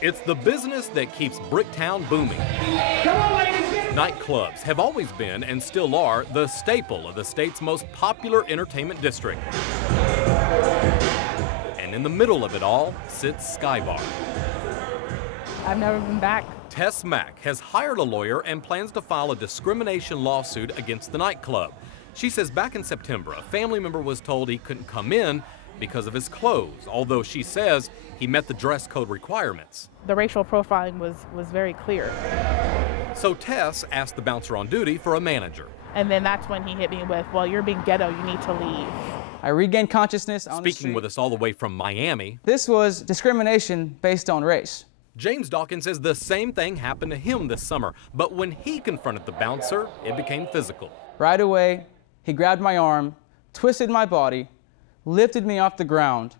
It's the business that keeps Bricktown booming. Nightclubs have always been, and still are, the staple of the state's most popular entertainment district. And in the middle of it all sits Skky Bar. I've never been back. Tess Mack has hired a lawyer and plans to file a discrimination lawsuit against the nightclub. She says back in September, a family member was told he couldn't come in because of his clothes, although she says he met the dress code requirements. The racial profiling was very clear. So Tess asked the bouncer on duty for a manager. And then that's when he hit me with, well, you're being ghetto, you need to leave. I regained consciousness on the street. Speaking with us all the way from Miami. This was discrimination based on race. James Dawkins says the same thing happened to him this summer, but when he confronted the bouncer, it became physical. Right away, he grabbed my arm, twisted my body, lifted me off the ground,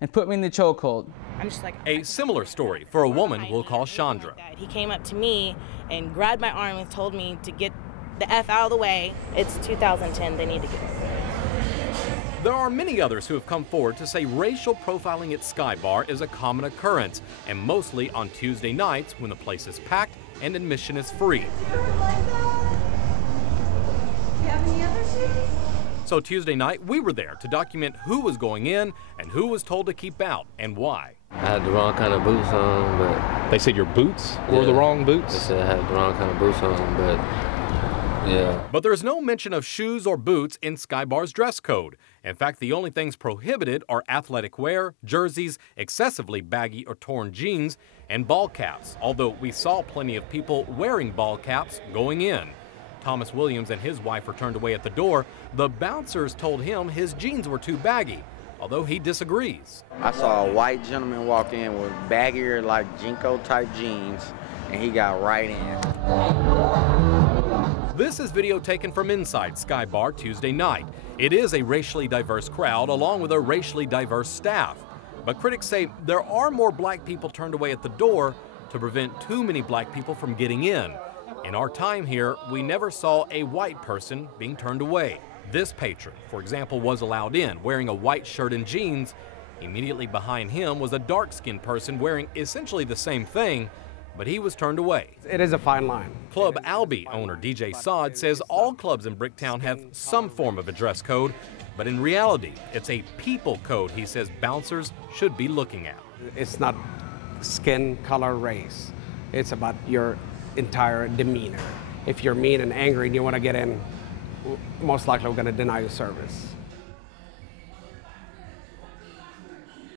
and put me in the chokehold. I'm just like, a similar story for a woman we'll call Chandra. He came up to me and grabbed my arm and told me to get the F out of the way. It's 2010, they need to get it. There are many others who have come forward to say racial profiling at Skky Bar is a common occurrence, and mostly on Tuesday nights when the place is packed and admission is free. So Tuesday night, we were there to document who was going in and who was told to keep out and why. I had the wrong kind of boots on, but... They said your boots were the wrong boots? They said I had the wrong kind of boots on, but yeah. But there's no mention of shoes or boots in Skky Bar's dress code. In fact, the only things prohibited are athletic wear, jerseys, excessively baggy or torn jeans, and ball caps, although we saw plenty of people wearing ball caps going in. Thomas Williams and his wife were turned away at the door. The bouncers told him his jeans were too baggy, although he disagrees. I saw a white gentleman walk in with baggier, like Jinko type jeans, and he got right in. This is video taken from inside Skky Bar Tuesday night. It is a racially diverse crowd along with a racially diverse staff. But critics say there are more black people turned away at the door to prevent too many black people from getting in. In our time here, we never saw a white person being turned away. This patron, for example, was allowed in, wearing a white shirt and jeans. Immediately behind him was a dark-skinned person wearing essentially the same thing, but he was turned away. It is a fine line. Club Albee owner DJ Saad says all clubs in Bricktown have some form of a dress code, but in reality, it's a people code he says bouncers should be looking at. It's not skin, color, race. It's about your entire demeanor. If you're mean and angry and you want to get in, most likely we're going to deny you service.